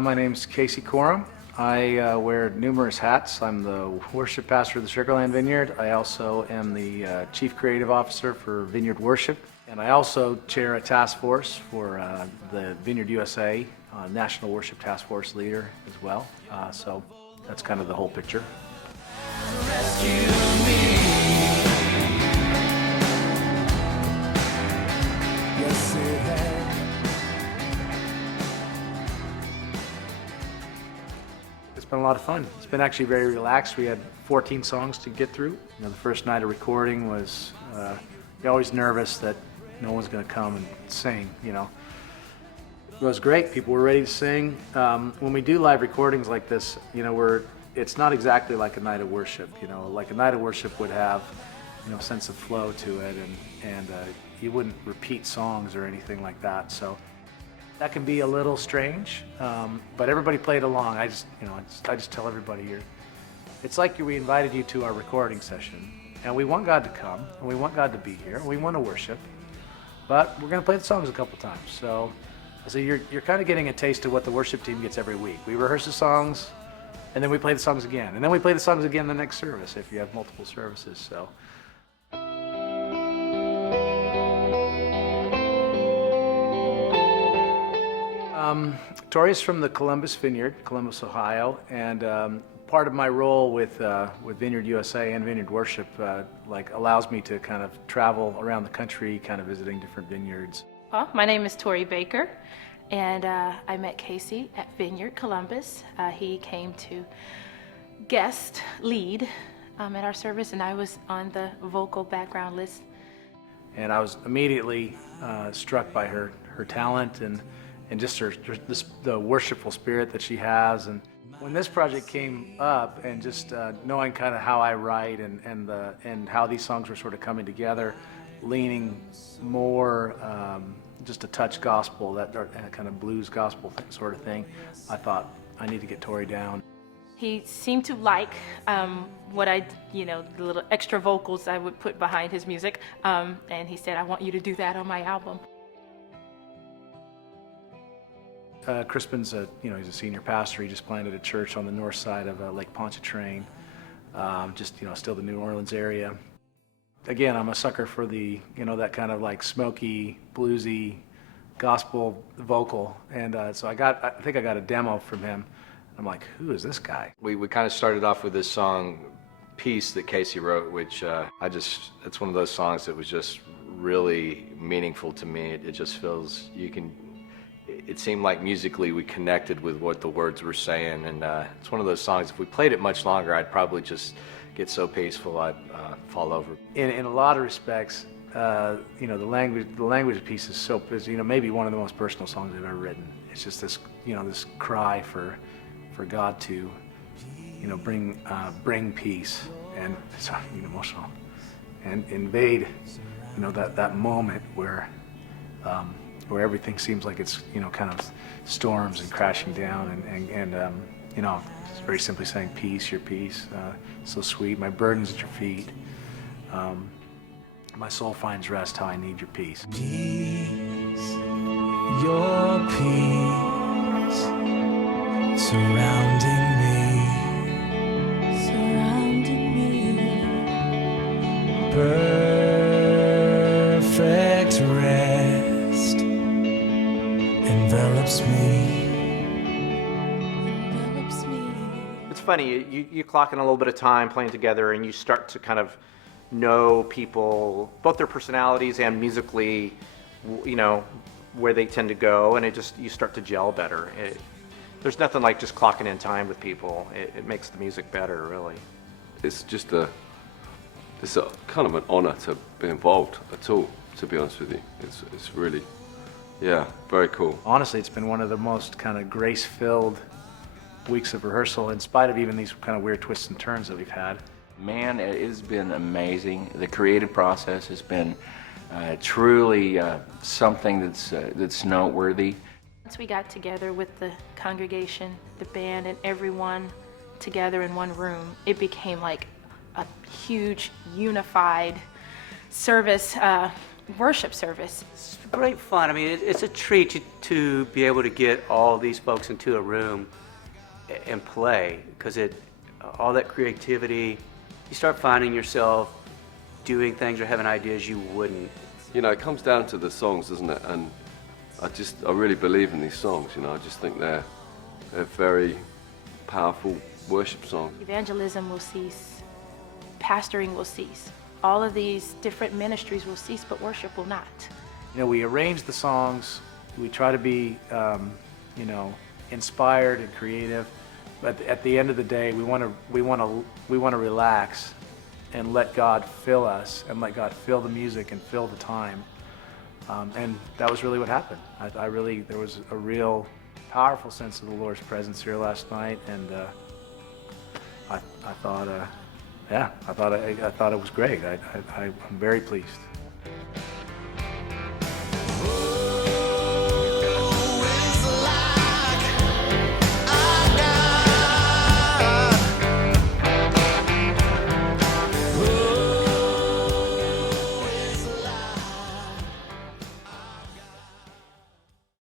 My name's Casey Corum. I wear numerous hats. I'm the worship pastor of the Sugarland Vineyard. I also am the chief creative officer for Vineyard Worship. And I also chair a task force for the Vineyard USA, National Worship Task Force leader as well. So that's kind of the whole picture. It's been a lot of fun. It's been actually very relaxed. We had 14 songs to get through. The first night of recording was, you're always nervous that no one's going to come and sing, It was great. People were ready to sing. When we do live recordings like this, it's not exactly like a night of worship. Like a night of worship would have, a sense of flow to it, and you wouldn't repeat songs or anything like that. So that can be a little strange, but everybody played along. I just tell everybody here, it's like we invited you to our recording session, and we want God to come, and we want God to be here, and we want to worship, but we're going to play the songs a couple times. So you're kind of getting a taste of what the worship team gets every week. We rehearse the songs, and then we play the songs again, and then we play the songs again the next service if you have multiple services. So. Tori's from the Columbus Vineyard, Columbus, Ohio, and part of my role with Vineyard USA and Vineyard Worship allows me to kind of travel around the country, kind of visiting different vineyards. Well, my name is Tori Baker, and I met Casey at Vineyard Columbus. He came to guest lead at our service, and I was on the vocal background list. And I was immediately struck by her talent and just the worshipful spirit that she has. And when this project came up, and just knowing kind of how I write and how these songs were sort of coming together, leaning more just a touch gospel, that kind of blues gospel sort of thing, I thought I need to get Tori down. He seemed to like what the little extra vocals I would put behind his music, and he said, "I want you to do that on my album." Crispin's he's a senior pastor. He just planted a church on the north side of Lake Pontchartrain, still the New Orleans area. Again, I'm a sucker for the, that kind of like smoky, bluesy, gospel vocal. And so I think I got a demo from him. I'm like, who is this guy? We kind of started off with this song, Peace, that Casey wrote, which it's one of those songs that was just really meaningful to me. It just feels, it seemed like musically we connected with what the words were saying, and it's one of those songs, if we played it much longer, I'd probably just get so peaceful I'd fall over. In a lot of respects, the language piece is maybe one of the most personal songs I've ever written. It's just this, this cry for God to, bring peace, and it's getting emotional, and invade, that moment where everything seems like it's, kind of storms and crashing down, and it's very simply saying, peace, your peace, so sweet, my burden's at your feet, my soul finds rest, how I need your peace. Peace, your peace, surrounding me, perfect rest envelops me. It's funny, you clock in a little bit of time playing together, and you start to kind of know people, both their personalities and musically, where they tend to go, and you start to gel better. There's nothing like just clocking in time with people. It makes the music better, really. It's just it's a kind of an honor to be involved at all, to be honest with you. It's really, very cool. Honestly, it's been one of the most kind of grace-filled weeks of rehearsal, in spite of even these kind of weird twists and turns that we've had. Man, it has been amazing. The creative process has been truly something that's noteworthy. Once we got together with the congregation, the band, and everyone together in one room, it became like a huge unified service. worship service. It's great fun. I mean, it's a treat to be able to get all these folks into a room and play, because all that creativity, you start finding yourself doing things or having ideas you wouldn't. You know, it comes down to the songs, doesn't it? And I really believe in these songs, you know. I just think they're very powerful worship songs. Evangelism will cease, pastoring will cease, all of these different ministries will cease, but worship will not. You know, we arrange the songs, we try to be, you know, inspired and creative, but at the end of the day, we want to relax and let God fill us and let God fill the music and fill the time. And that was really what happened. There was a real powerful sense of the Lord's presence here last night, and I thought it was great. I'm very pleased.